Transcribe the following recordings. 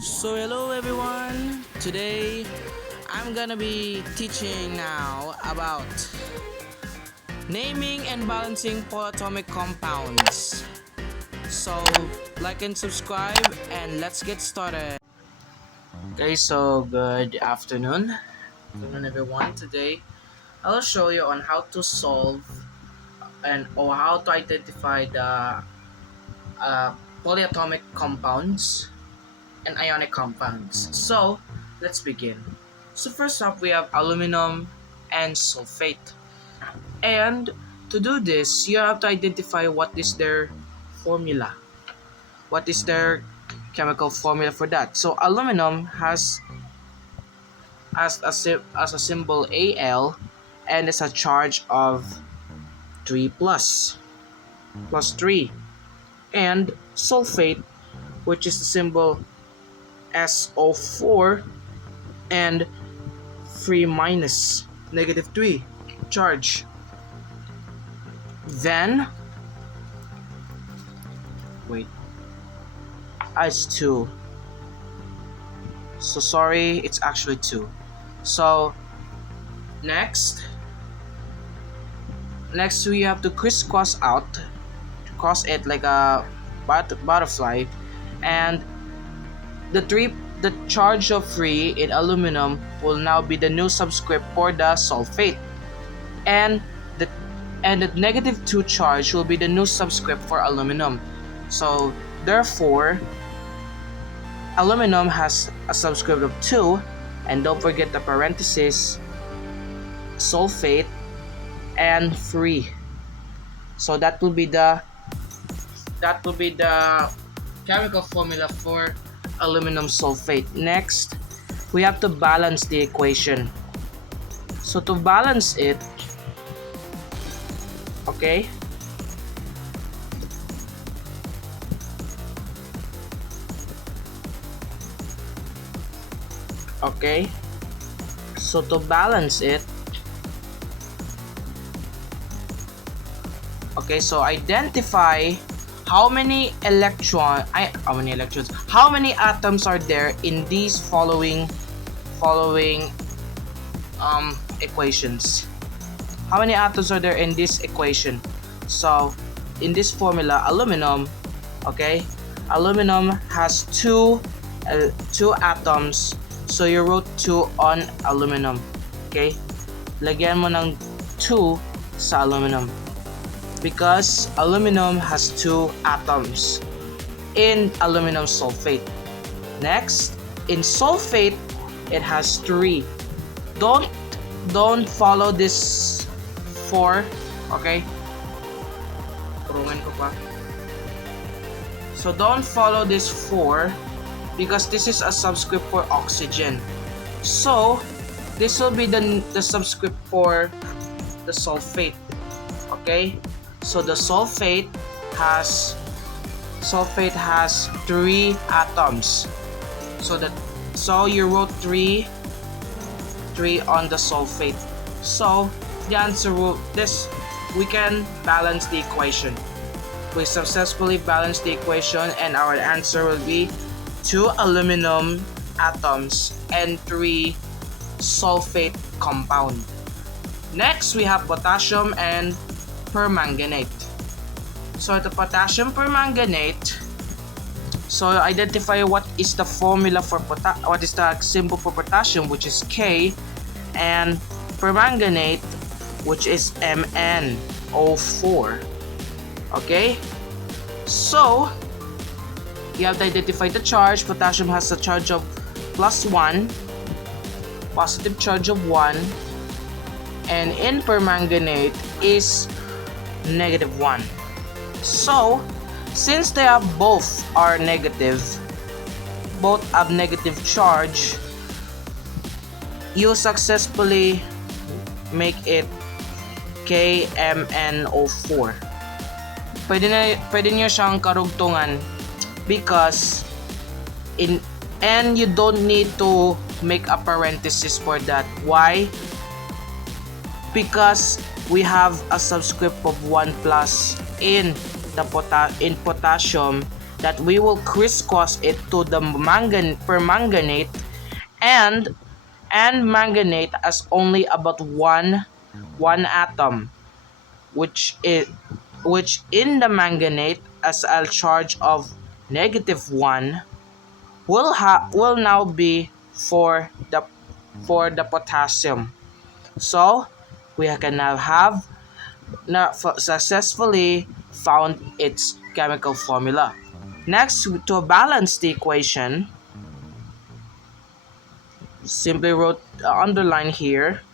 So hello everyone, today I'm gonna be teaching now about naming and balancing polyatomic compounds. So like and subscribe and let's get started. Okay, so good afternoon everyone. Today I'll show you on how to solve and or how to identify the uh, polyatomic compounds and ionic compounds. So let's begin. So first up we have aluminum and sulfate. And to do this, you have to identify what is their formula. What is their chemical formula for that? So aluminum has as a symbol Al and it's a charge of 3 plus 3. And sulfate, which is the symbol SO4 and 3 minus negative 3 charge. Then wait, it's 2. So sorry, it's actually 2. So next we have to crisscross out, cross it like a butterfly, and the charge of 3 in aluminum will now be the new subscript for the sulfate, and the negative 2 charge will be the new subscript for aluminum. So therefore aluminum has a subscript of 2, and don't forget the parenthesis sulfate and 3. So that will be the chemical formula for aluminum sulfate. Next, we have to balance the equation. So to balance it, okay, so to balance it, okay, so identify how many atoms are there in these following equations. How many atoms are there in this equation? So in this formula, aluminum has two atoms, so you wrote 2 on aluminum. Okay, lagyan mo ng 2 sa aluminum because aluminum has 2 atoms in aluminum sulfate. Next, in sulfate, it has 3. Don't follow this 4, okay? Turungan ko pa. So don't follow this 4 because this is a subscript for oxygen. So this will be the subscript for the sulfate. Okay? So the sulfate has 3 atoms. So you wrote 3 on the sulfate. So the answer we can balance the equation. We successfully balanced the equation and our answer will be 2 aluminum atoms and 3 sulfate compound. Next, we have potassium and permanganate. So the potassium permanganate, so identify what is the formula for what is the symbol for potassium, which is K, and permanganate, which is MnO4. Okay, so you have to identify the charge. Potassium has a charge of +1, positive charge of 1, and in permanganate is -1. So since they have both have negative charge, you successfully make it KMnO4. Pwede nyo siyang karugtungan because and you don't need to make a parenthesis for that. Why? Because we have a subscript of 1 plus in potassium that we will crisscross it to the permanganate, and manganate has only about one atom, which in the manganate as a charge of -1 will now be for the potassium. So we can now have successfully found its chemical formula. Next, to balance the equation, simply wrote underline here.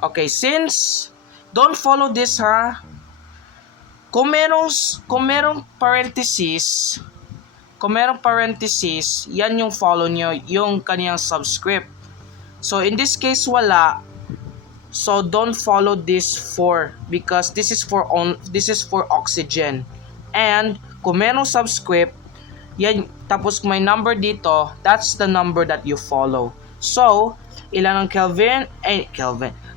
Okay, since don't follow this ha. Kung merong parenthesis, yan yung follow nyo, yung kaniyang subscript. So in this case wala. So don't follow this for, because this is for oxygen. And kung merong subscript, yan, tapos may number dito, that's the number that you follow. So ilan ang Kelvin?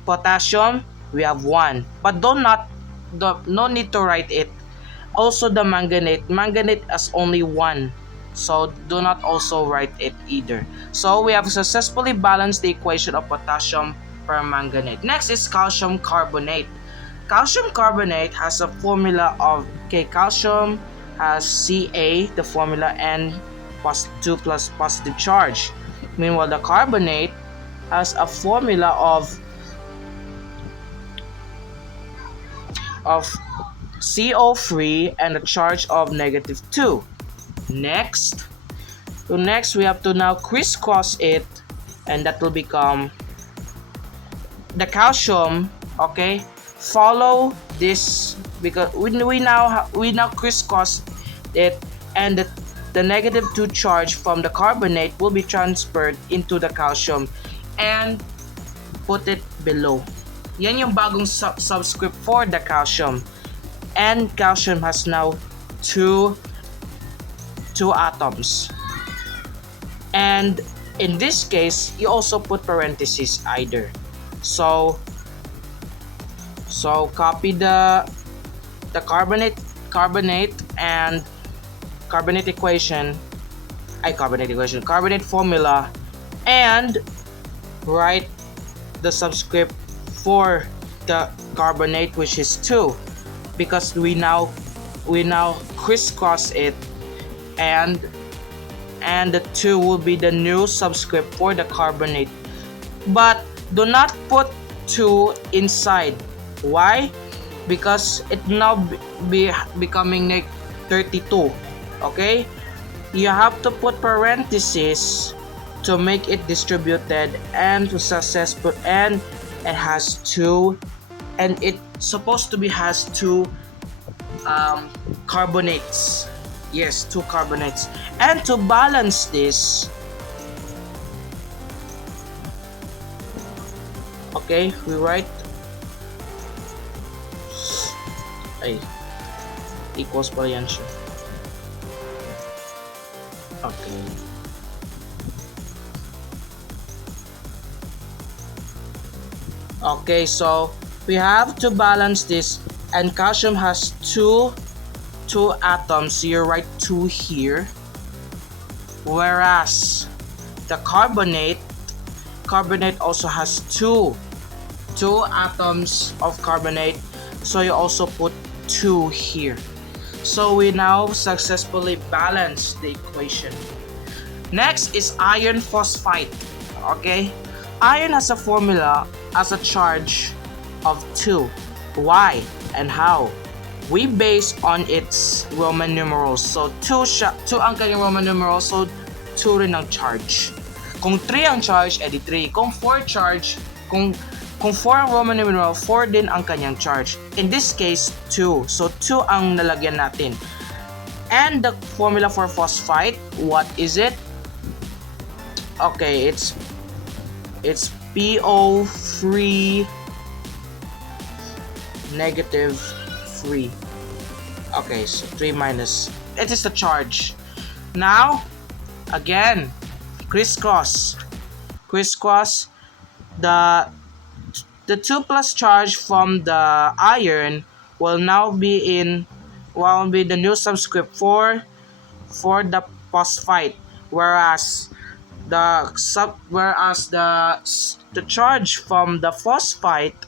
Potassium, we have 1. But no need to write it. Also the manganate has only 1. So do not also write it either. So we have successfully balanced the equation of potassium permanganate. Next is calcium carbonate. Calcium carbonate has a formula of calcium has Ca, the formula, and +2 plus positive charge. Meanwhile, the carbonate has a formula of CO3 and a charge of -2. Next we have to now crisscross it, and that will become the calcium. Okay, follow this, because we now crisscross it, and the -2 charge from the carbonate will be transferred into the calcium and put it below. Yan yung bagong subscript for the calcium. And calcium has now two atoms. And in this case, you also put parentheses either. So copy the carbonate and carbonate formula, and write the subscript for the carbonate, which is 2, because we now crisscross it, and the 2 will be the new subscript for the carbonate. But do not put 2 inside. Why? Because it now be becoming -32. Okay, you have to put parentheses to make it distributed and to successful, and it has 2, and it supposed to be has 2 carbonates. Yes, 2 carbonates. And to balance this, okay, we write equals pala yan siya. Okay. Okay, so we have to balance this, and calcium has two atoms, so you write 2 here, whereas the carbonate also has two atoms of carbonate, so you also put 2 here. So we now successfully balance the equation. Next is iron phosphite. Okay, iron has a formula as a charge of 2. Why and how? We base on its Roman numerals. So 2 ang kanyang Roman numerals, so 2 rin ang charge. Kung 3 ang charge, edi 3. Kung 4 charge, kung 4 ang Roman numeral, 4 din ang kanyang charge. In this case, 2. So 2 ang nalagyan natin. And the formula for phosphite, what is it? Okay, it's PO3 -3. Okay, so 3 minus. It is the charge. Now, again, crisscross. The 2 plus charge from the iron will now be in will be the new subscript for the phosphite, whereas the charge from the phosphite,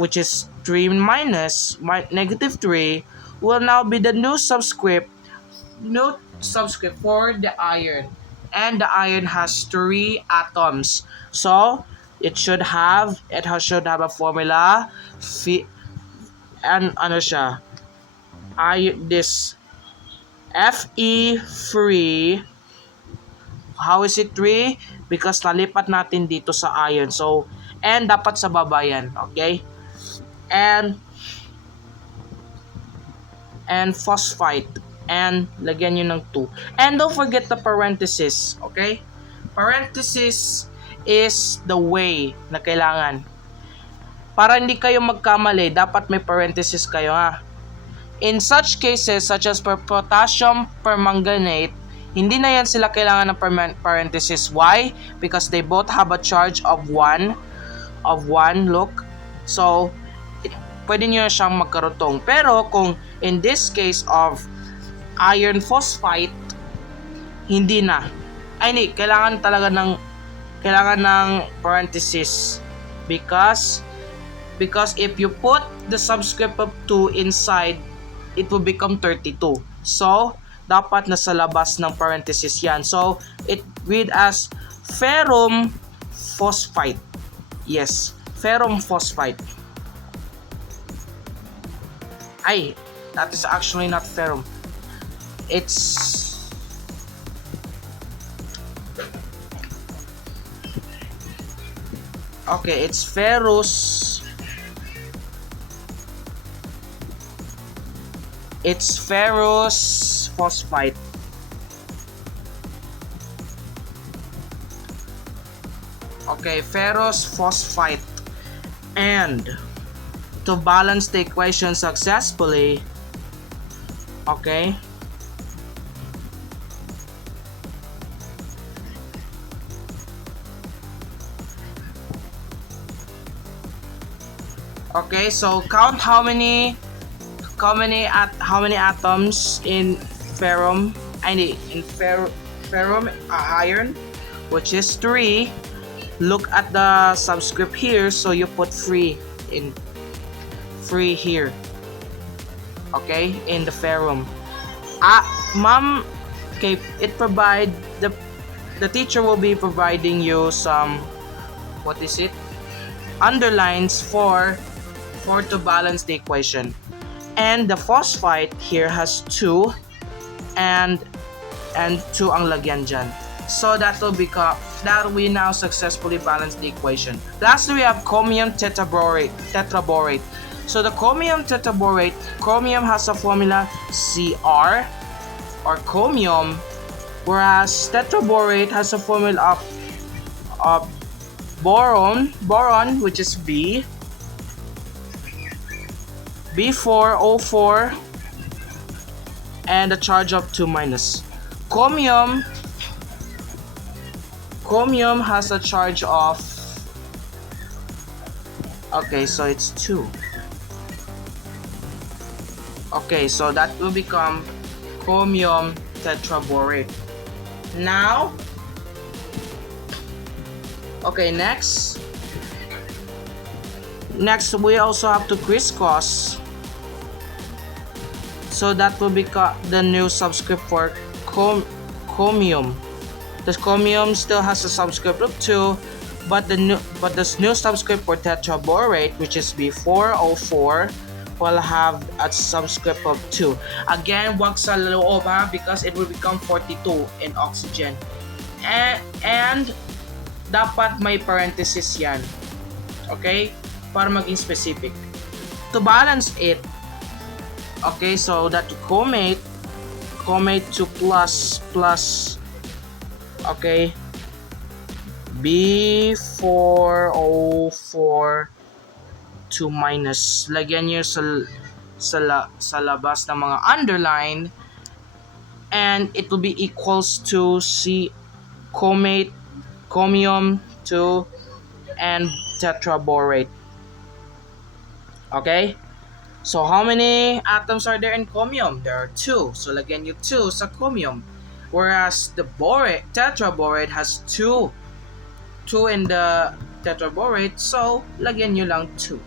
which is 3 minus negative 3, will now be the new subscript for the iron, and the iron has 3 atoms, so should have a formula and ano siya, this Fe free. How is it 3? Because nalipat natin dito sa iron. So, and dapat sa baba yan. Okay? And phosphite. And lagyan nyo ng 2. And don't forget the parenthesis. Okay? Parenthesis is the way na kailangan. Para hindi kayo magkamali, dapat may parenthesis kayo, ha? In such cases, such as for potassium permanganate, hindi na yan sila kailangan ng parenthesis. Why? Because they both have a charge of 1. Look. So, pwede nyo na siyang magkarutong. Pero kung in this case of iron phosphite, hindi na. Ay, hindi. Kailangan ng parenthesis. Because if you put the subscript of 2 inside, it will become 32. So, dapat nasa labas ng parenthesis yan. So, it read as ferrum phosphite. Yes, ferrum phosphite. Ay, that is actually not ferrum. It's okay, it's ferrous. It's ferrous phosphite. Okay, ferrous phosphite. And to balance the equation successfully, okay, so count how many atoms in ferrum, iron, which is 3. Look at the subscript here, so you put 3 here, okay, in the ferrum. Ma'am, okay, the teacher will be providing you some, underlines for to balance the equation. And the phosphite here has 2, and 2 ang lagyan dyan. So that we now successfully balance the equation. Lastly, we have chromium tetraborate. So the chromium tetraborate, chromium has a formula Cr, or chromium, whereas tetraborate has a formula of boron, which is B4O4, and a charge of 2 minus. Chromium has a charge of, okay, so it's 2. Okay, so that will become chromium tetraborate. Now, okay, next we also have to crisscross. So that will become the new subscript for chromium. The chromium still has a subscript of 2, but this new subscript for tetraborate, which is B4O4, will have a subscript of 2. Again, wag sa loob, ha, because it will become 42 in oxygen. And dapat may parenthesis yan. Okay? Para maging specific. To balance it, okay, so that chromate to plus, okay, B4O4 to minus. Lagyan nyo sa labas ng mga underline, and it will be equals to chromium 2 and tetraborate. Okay? So how many atoms are there in chromium? There are 2. So lagyan nyo 2 sa chromium. Whereas the borate, tetraborate has 2. 2 in the tetraborate, so lagyan nyo lang 2.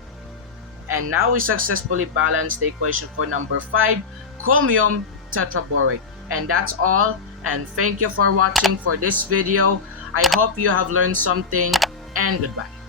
And now we successfully balanced the equation for number 5, chromium tetraborate. And that's all, and thank you for watching for this video. I hope you have learned something, and goodbye.